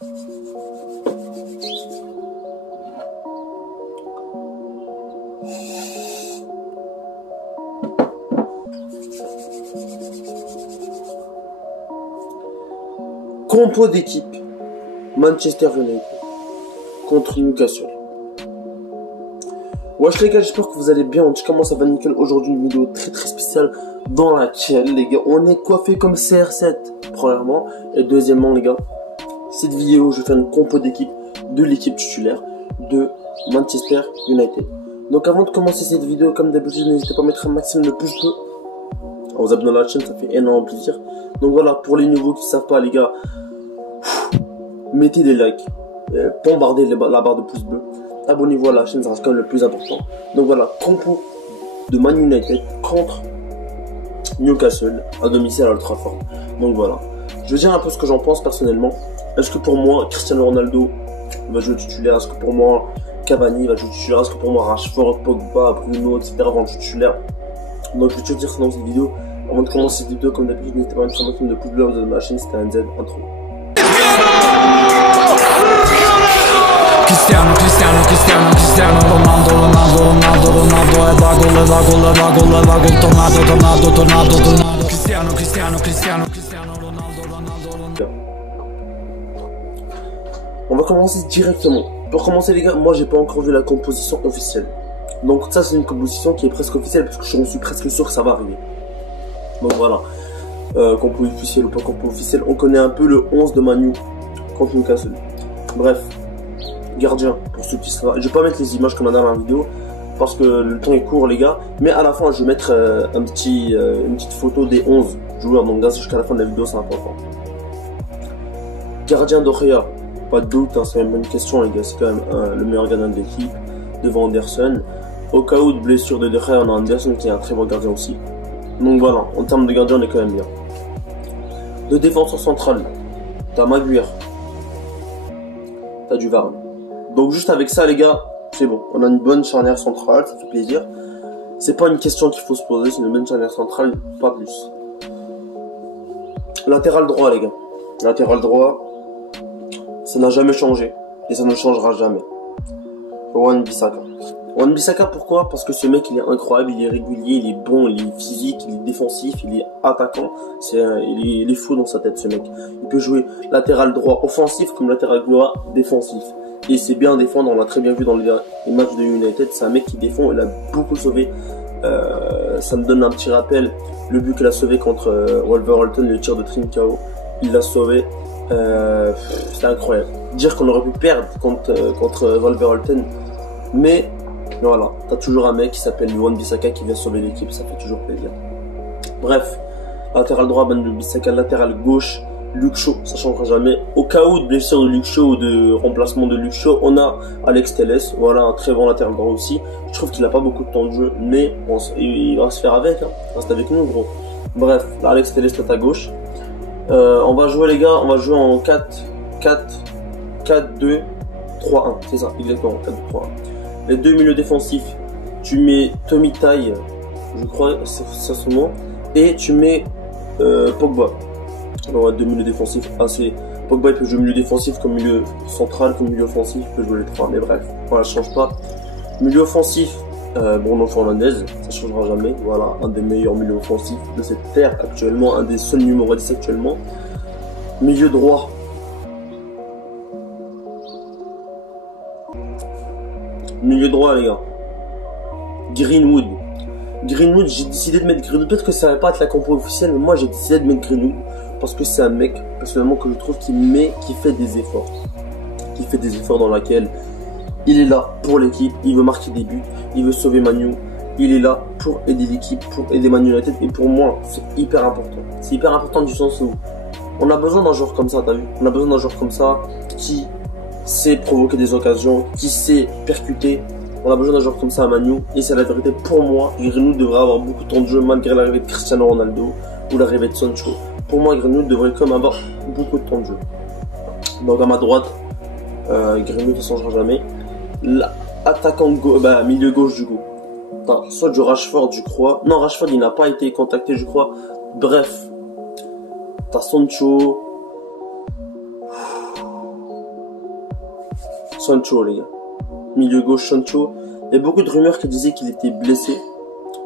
Compo d'équipe Manchester United contre Newcastle. Wesh les gars, j'espère que vous allez bien. On dit comment ça va nickel. Aujourd'hui une vidéo très spéciale dans laquelle les gars on est coiffé comme CR7 premièrement, et deuxièmement les gars, cette vidéo je fais une compo d'équipe de l'équipe titulaire de Manchester United. Donc avant de commencer cette vidéo, comme d'habitude, n'hésitez pas à mettre un maximum de pouces bleus, à vous abonner à la chaîne, ça fait énormément plaisir. Donc voilà, pour les nouveaux qui ne savent pas les gars, mettez des likes, bombardez la barre de pouces bleus, abonnez-vous à la chaîne, ça reste quand même le plus important. Donc voilà, compo de Man United contre Newcastle à domicile à Old Trafford. Donc voilà, je vais dire un peu ce que j'en pense personnellement. Est-ce que pour moi Cristiano Ronaldo va jouer titulaire? Est-ce que pour moi Cavani va jouer titulaire? Est-ce que pour moi Rashford, Pogba, Bruno, etc. vont jouer titulaire? Donc je vais te dire ça dans cette vidéo. Avant de commencer cette vidéo, comme d'habitude, n'hésitez pas à mettre un maximum de pouces bleus de ma chaîne, c'était un Z intro. Cristiano Ronaldo On va commencer directement. Pour commencer les gars, moi j'ai pas encore vu la composition officielle. Donc ça c'est une composition qui est presque officielle parce que je suis presque sûr que ça va arriver. Donc voilà, compo officiel ou pas compo officiel, on connaît un peu le 11 de Manu contre Newcastle. Bref, gardien, pour ceux qui savent. Je vais pas mettre les images comme on a dans la vidéo parce que le temps est court les gars. Mais à la fin je vais mettre une petite photo des 11 joueurs. Donc là jusqu'à la fin de la vidéo c'est important. Gardien d'Orea, pas de doute, hein, c'est même une question les gars. C'est quand même le meilleur gardien de l'équipe devant Anderson. Au cas où de blessure de Orea, on a Anderson qui est un très bon gardien aussi. Donc voilà, en termes de gardien on est quand même bien. De défenseur central, t'as Maguire, t'as du Varane. Donc juste avec ça les gars, c'est bon. On a une bonne charnière centrale, ça fait plaisir. C'est pas une question qu'il faut se poser, c'est une bonne charnière centrale, pas plus. Latéral droit les gars. Latéral droit, ça n'a jamais changé. Et ça ne changera jamais. Wan-Bissaka. Wan-Bissaka pourquoi? Parce que ce mec il est incroyable, il est régulier, il est bon, il est physique, il est défensif, il est attaquant. Il est fou dans sa tête ce mec. Il peut jouer latéral droit offensif comme latéral droit défensif. Et c'est bien défendre, on l'a très bien vu dans les matchs de United, c'est un mec qui défend, il a beaucoup sauvé. Ça me donne un petit rappel, le but qu'il a sauvé contre Wolverhampton, le tir de Trincao, il l'a sauvé, c'est incroyable. Dire qu'on aurait pu perdre contre Wolverhampton, mais voilà, t'as toujours un mec qui s'appelle Wan-Bissaka qui vient sauver l'équipe, ça fait toujours plaisir. Bref, latéral droit, Wan-Bissaka, latéral gauche, Luke Shaw, ça changera jamais. Au cas où de blessure de Luke Shaw ou de remplacement de Luke Shaw, on a Alex Telles, voilà un très bon latéral droit aussi. Je trouve qu'il a pas beaucoup de temps de jeu, mais il va se faire avec, hein. Reste avec nous gros. Bref, là, Alex Telles est à gauche. On va jouer les gars, on va jouer en 4-2-3-1, c'est ça, exactement, 4-2-3-1. Les deux milieux défensifs, tu mets Tommy Taille, je crois, c'est ça son nom, et tu mets Pogba. Alors, deux milieux défensifs assez. Pogba il peut jouer milieu défensif comme milieu central, comme milieu offensif, il peut jouer les trois, mais bref, voilà, ça change pas. Milieu offensif, Bruno Fernandes, ça changera jamais, voilà, un des meilleurs milieux offensifs de cette terre actuellement, un des seuls numéros 10 actuellement. Milieu droit. Milieu droit les gars. Greenwood, j'ai décidé de mettre Greenwood, peut-être que ça va pas être la compo officielle, mais moi j'ai décidé de mettre Greenwood parce que c'est un mec personnellement que je trouve qui fait des efforts. Qui fait des efforts dans laquelle il est là pour l'équipe, il veut marquer des buts, il veut sauver Manu, il est là pour aider l'équipe, pour aider Man United, et pour moi c'est hyper important. C'est hyper important du sens où on a besoin d'un joueur comme ça, t'as vu? On a besoin d'un joueur comme ça qui sait provoquer des occasions, qui sait percuter. On a besoin d'un joueur comme ça à Manu, et c'est la vérité pour moi. Greenwood devrait avoir beaucoup de temps de jeu malgré l'arrivée de Cristiano Ronaldo ou l'arrivée de Sancho. Pour moi, Greenwood devrait quand même avoir beaucoup de temps de jeu. Donc à ma droite, Greenwood ne changera jamais. Attaquant milieu gauche du coup. Soit du Rashford, je crois. Non, Rashford il n'a pas été contacté, je crois. Bref, t'as Sancho. Sancho, les gars. Milieu gauche, Sancho. Il y a beaucoup de rumeurs qui disaient qu'il était blessé,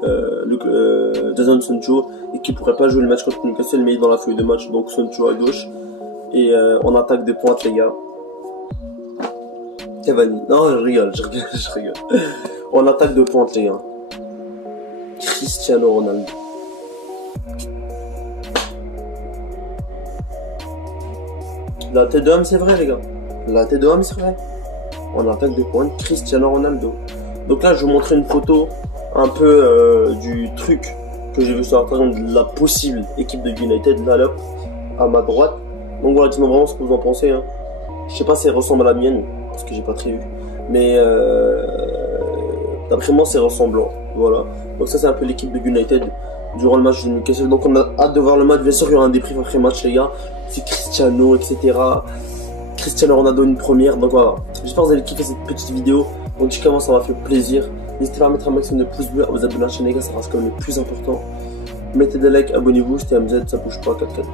Jadon Sancho, et qu'il pourrait pas jouer le match contre Newcastle, mais il est dans la feuille de match, donc Sancho à gauche. Et en attaque de pointe, les gars. Cavani. Non, je rigole. En attaque de pointe, les gars. Cristiano Ronaldo. La tête de homme, c'est vrai, les gars. La tête de homme, c'est vrai. En attaque de pointe, Cristiano Ronaldo. Donc là, je vous montrer une photo un peu du truc que j'ai vu sur Instagram de la possible équipe de United, là, à ma droite. Donc voilà, dites-moi vraiment ce que vous en pensez. Hein. Je sais pas si elle ressemble à la mienne, parce que j'ai pas très vu. Mais d'après moi, c'est ressemblant. Voilà. Donc ça, c'est un peu l'équipe de United durant le match de Newcastle. Donc on a hâte de voir le match. Bien sûr, il y aura un débrief après match, les gars. C'est Cristiano, etc. Cristiano Ronaldo une première. Donc voilà. J'espère que vous avez kiffé cette petite vidéo. Donc je commence, ça m'a fait plaisir. N'hésitez pas à mettre un maximum de pouces bleus, à vous abonner à la chaîne, les gars. Ça reste quand même le plus important. Mettez des likes, abonnez-vous. C'était MZ, ça bouge pas, 4-4.